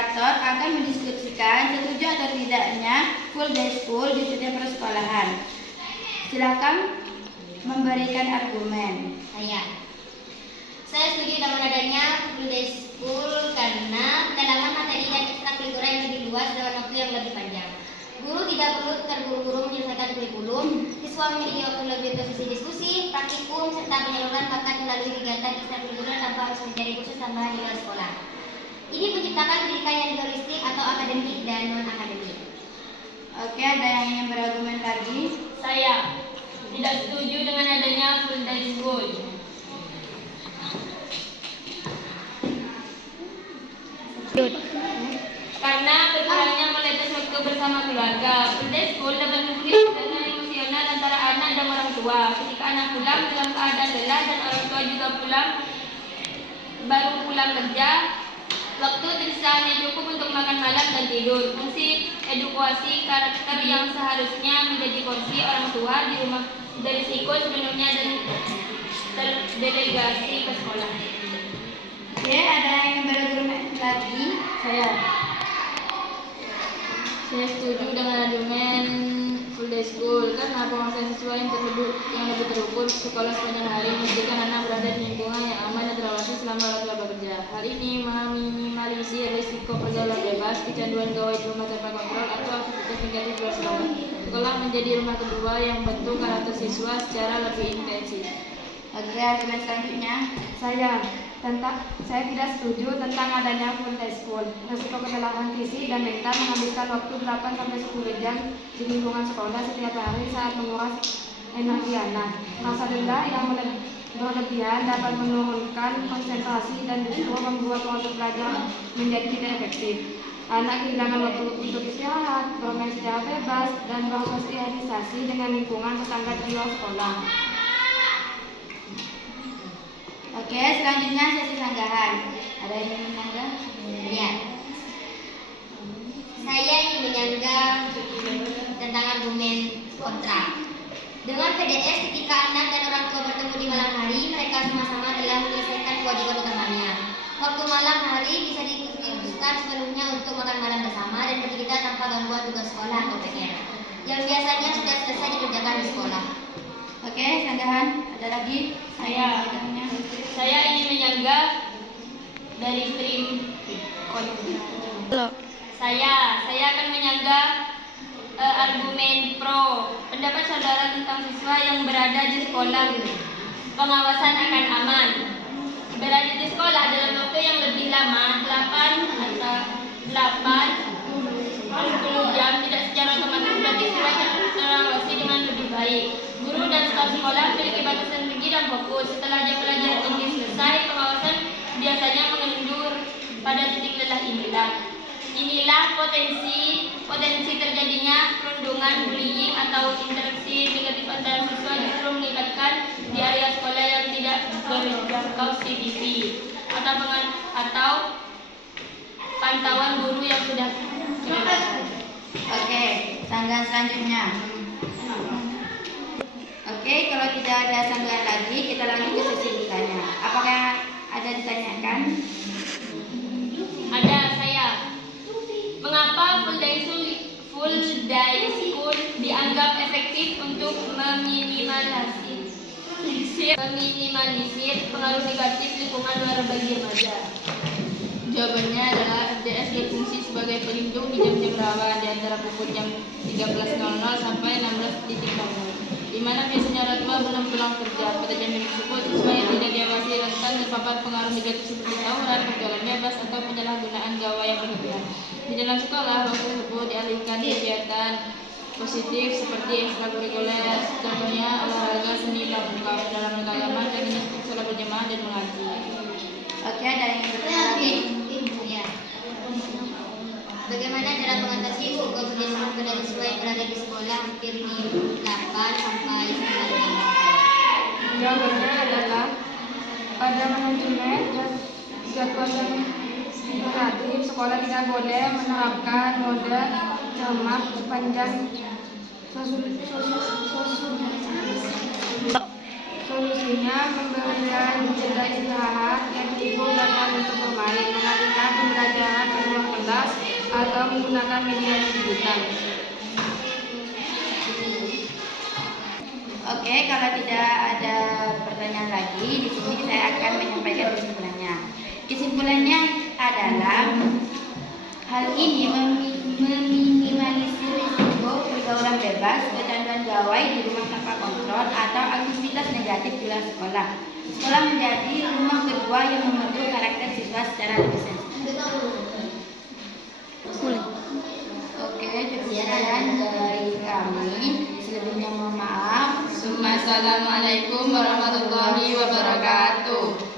moderator akan mendiskusikan setuju atau tidaknya full day school di setiap persekolahan. Silakan memberikan argumen. Saya setuju dengan adanya full day school karena pendalaman materi dan ekstrakurikuler yang lebih luas dalam waktu yang lebih panjang. Guru tidak perlu terburu-buru menyelesaikan kurikulum, siswa memiliki waktu lebih untuk sesi diskusi, praktikum, serta penyaluran bakat melalui kegiatan ekstrakurikuler tanpa harus mencari kursus tambahan di luar sekolah. Ini menciptakan pendidikan yang holistik atau akademik dan non-akademik. Oke, ada yang ingin berargumen lagi? Saya tidak setuju dengan adanya full day school. Karena berkurangnya kualitas waktu bersama keluarga. Full day school dapat memberi suasana emosional antara anak dan orang tua. Ketika anak pulang dalam keadaan lelah dan orang tua juga baru pulang kerja, waktu tersisa hanya cukup untuk makan malam dan tidur. Fungsi edukasi karakter yang seharusnya menjadi porsi orang tua di rumah berisiko sepenuhnya dan terdelegasi ke sekolah. Oke, ada yang ingin berargumen lagi? Saya setuju dengan argumen full day school karena penguasaan siswa yang lebih terukur sekolah sepanjang hari menjadikan anak berada di lingkungan yang aman dan terawasi selama orang tua bekerja. Hal ini meminimalisir risiko pergaulan bebas, kecanduan gawai di rumah tanpa kontrol atau aktivitas negatif di luar sekolah. Sekolah menjadi rumah kedua yang membentuk karakter siswa secara lebih intensif. Oke, argumen selanjutnya. Saya tidak setuju tentang adanya full day school. Risiko kelelahan fisik dan mental menghabiskan waktu 8-10 jam di lingkungan sekolah setiap hari saat menguras energi anak. Rasa lelah yang berlebihan dapat menurunkan konsentrasi dan justru membuat waktu belajar menjadi tidak efektif. Anak kehilangan waktu untuk istirahat, bermain secara bebas, dan bersosialisasi dengan lingkungan tetangga di luar sekolah. Oke, selanjutnya sesi sanggahan. Ada yang ingin menyanggah? Ya. Saya ingin menyanggah tentang argumen kontra. Dengan PDS ketika anak dan orang tua bertemu di malam hari, mereka sama-sama telah menyelesaikan kewajiban utamanya. Waktu malam hari bisa dikhususkan sepenuhnya untuk makan malam bersama dan bercerita tanpa gangguan tugas sekolah atau PR yang biasanya sudah selesai dikerjakan di sekolah. Oke, sanggahan. Ada lagi? Saya ingin menyanggah dari tim kontra. Saya akan menyanggah argumen pro. Pendapat saudara tentang siswa yang berada di sekolah, pengawasan akan aman. Berada di sekolah dalam waktu yang lebih lama, 8 atau 10 jam, tidak secara otomatis berarti siswa terawasi dengan lebih baik. Guru dan staf sekolah memiliki batasan tinggi dan fokus. Setelah jam pelajaran inti selesai, pengawasan biasanya mengendur pada titik lelah inilah. Inilah potensi terjadinya perundungan, bullying atau interaksi negatif antara siswa justru meningkatkan di area sekolah yang tidak berjangkau CCTV atau pantauan guru yang sudah Oke, sanggahan selanjutnya. Oke, kalau tidak ada sanggahan lagi, kita lanjut ke sesi bertanya. Apakah ada ditanyakan? Ada. Saya. Mengapa full day school dianggap efektif untuk meminimalisir pengaruh negatif lingkungan luar bagi remaja? Jawabannya adalah FDS berfungsi sebagai pelindung di jam-jam rawan di antara pukul jam 13.00 sampai 16.00, di mana biasanya orang tua belum pulang kerja. Pada jam tersebut, siswa yang tidak diawasi rentan terpapar pengaruh negatif seperti tawuran, pergaulan bebas, atau penyalahgunaan gawai yang berlebihan. Di dalam sekolah, waktu tersebut dialihkan kegiatan positif seperti ekstrakurikuler, contohnya olahraga, seni, pramuka, pendalaman agama, teknis sholat berjamaah, dan mengaji. Oke, ada yang bertanya lagi? Ya. Bagaimana cara mengatasi risiko kebiasaan pada siswa yang berada di sekolah hampir di 8 sampai 9 tahun? Jawabannya adalah pada manajemen jadwal yang imperatif, sekolah tidak boleh menerapkan mode cermat sepanjang solusinya memberikan jeda istirahat yang cukup dan untuk bermain, mengalihkan pembelajaran ke ruang kelas kelas atau menggunakan media digital. Oke, kalau tidak ada pertanyaan lagi, di sini saya akan menyampaikan kesimpulannya. Kesimpulannya adalah hal ini meminimalisir risiko pergaulan bebas, kecanduan gawai di rumah tanpa kontrol, atau aktivitas negatif di luar sekolah. Sekolah menjadi rumah kedua yang membentuk karakter siswa secara lebih sensitif. Oke, demikian dari kami. Selebihnya mohon maaf. Assalamualaikum warahmatullahi wabarakatuh.